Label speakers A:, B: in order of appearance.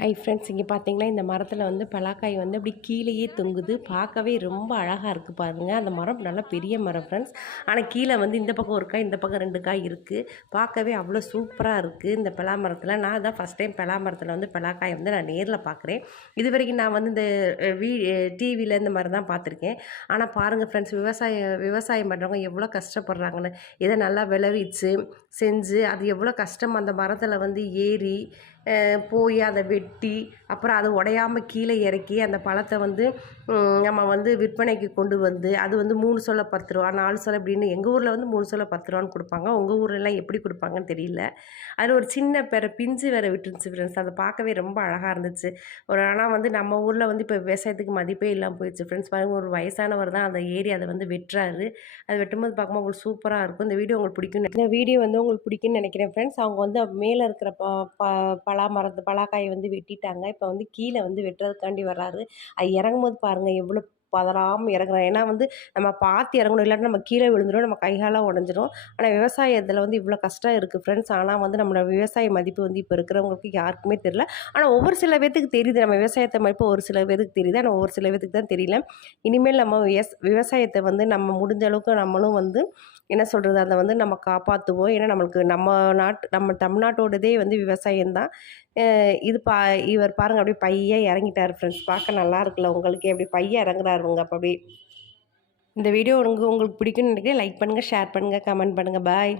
A: Hi friends இங்கே பார்த்தீங்கன்னா இந்த மரத்தில் வந்து பலாக்காய் வந்து அப்படி கீழேயே தொங்குது. பார்க்கவே ரொம்ப அழகாக இருக்குது பாருங்கள் அந்த மரம் நல்லா பெரிய மரம் ஃப்ரெண்ட்ஸ் ஆனால் கீழே வந்து இந்த பக்கம் ஒரு காய் இந்த பக்கம் ரெண்டு காய் இருக்குது பார்க்கவே அவ்வளோ சூப்பராக இருக்குது இந்த பலா மரத்தில். நான் தான் ஃபஸ்ட் டைம் பலா மரத்தில் வந்து பலாக்காய் வந்து நான் நேரில் பார்க்குறேன் இது வரைக்கும் நான் வந்து இந்த வீ டிவியில் இந்த மாதிரி தான் பார்த்துருக்கேன் ஆனால் பாருங்கள் ஃப்ரெண்ட்ஸ் விவசாயம் விவசாயம் பண்ணுறவங்க எவ்வளோ கஷ்டப்படுறாங்கன்னு. இதை நல்லா விளைவிச்சு செஞ்சு அது எவ்வளோ கஷ்டம் அந்த மரத்தில் வந்து ஏறி போய் அதை வெட்டி அப்புறம் அதை உடையாமல் கீழே இறக்கி அந்த பழத்தை வந்து நம்ம வந்து விற்பனைக்கு கொண்டு வந்து அது வந்து மூணு சொல்ல பத்து ரூபா நாலு சொல்ல அப்படின்னு எங்கள் ஊரில் வந்து மூணு சொல்ல பத்து ரூபான்னு கொடுப்பாங்க. உங்கள் ஊர்லலாம் எப்படி கொடுப்பாங்கன்னு தெரியல. அதில் ஒரு சின்ன பெற பிஞ்சு வேற விட்டுருந்துச்சு ஃப்ரெண்ட்ஸ் அதை பார்க்கவே ரொம்ப அழகாக இருந்துச்சு. ஒரு ஆனால் வந்து நம்ம ஊரில் வந்து இப்போ விவசாயத்துக்கு மதிப்பே இல்லாமல் போயிடுச்சு ஃப்ரெண்ட்ஸ் பாருங்க ஒரு வயசானவர் தான் அந்த ஏரி அதை வந்து வெட்டுறாரு. அது வெட்டும்போது பார்க்கும்போது உங்களுக்கு சூப்பராக இருக்கும். இந்த வீடியோ உங்களுக்கு பிடிக்கும் இந்த வீடியோ வந்து உங்களுக்கு பிடிக்கும்னு நினைக்கிறேன் ஃப்ரெண்ட்ஸ் அவங்க வந்து மேலே இருக்கிற ப ப பலா மரத்து பலாக்காயை வந்து வெட்டிட்டாங்க. இப்போ வந்து கீழே வந்து வெட்டுறதுக்காண்டி வர்றாரு. அது இறங்கும்போது பாருங்கள் எவ்வளோ பதறாமல் இறங்குறோம் ஏன்னா வந்து நம்ம பார்த்து இறங்கணும். இல்லாட்டி நம்ம கீழே விழுந்துடும் நம்ம கைகாலாக உடஞ்சிரும். ஆனால் விவசாயத்தில் வந்து இவ்வளோ கஷ்டம் இருக்குது ஃப்ரெண்ட்ஸ் ஆனால் வந்து நம்மளோட விவசாய மதிப்பு வந்து இப்போ இருக்கிறவங்களுக்கு யாருக்குமே தெரியல. ஆனால் ஒவ்வொரு சில பேர்த்துக்கு தெரியுது. நம்ம விவசாயத்தை மதிப்பு ஒரு சில பேருக்கு தெரியுது. ஆனால் ஒரு சில பேர்த்துக்கு தான் தெரியல. இனிமேல் நம்ம விவசாயத்தை வந்து நம்ம முடிஞ்ச அளவுக்கு நம்மளும் வந்து என்ன சொல்கிறது அதை வந்து நம்ம காப்பாற்றுவோம் ஏன்னா நம்மளுக்கு நம்ம நாட்டு நம்ம தமிழ்நாட்டோடதே வந்து விவசாயம்தான் தான். இது பா இவர் பாருங்கள் அப்படியே பையன் இறங்கிட்டார் ஃப்ரெண்ட்ஸ் பார்க்க நல்லா இருக்குல்ல உங்களுக்கு. அப்படி பையன் இறங்குறாருங்க அப்போ அப்படி இந்த வீடியோ உங்களுக்கு உங்களுக்கு பிடிக்கும்னு நினைக்கிறேன். லைக் பண்ணுங்கள் ஷேர் பண்ணுங்கள் கமெண்ட் பண்ணுங்கள் பாய்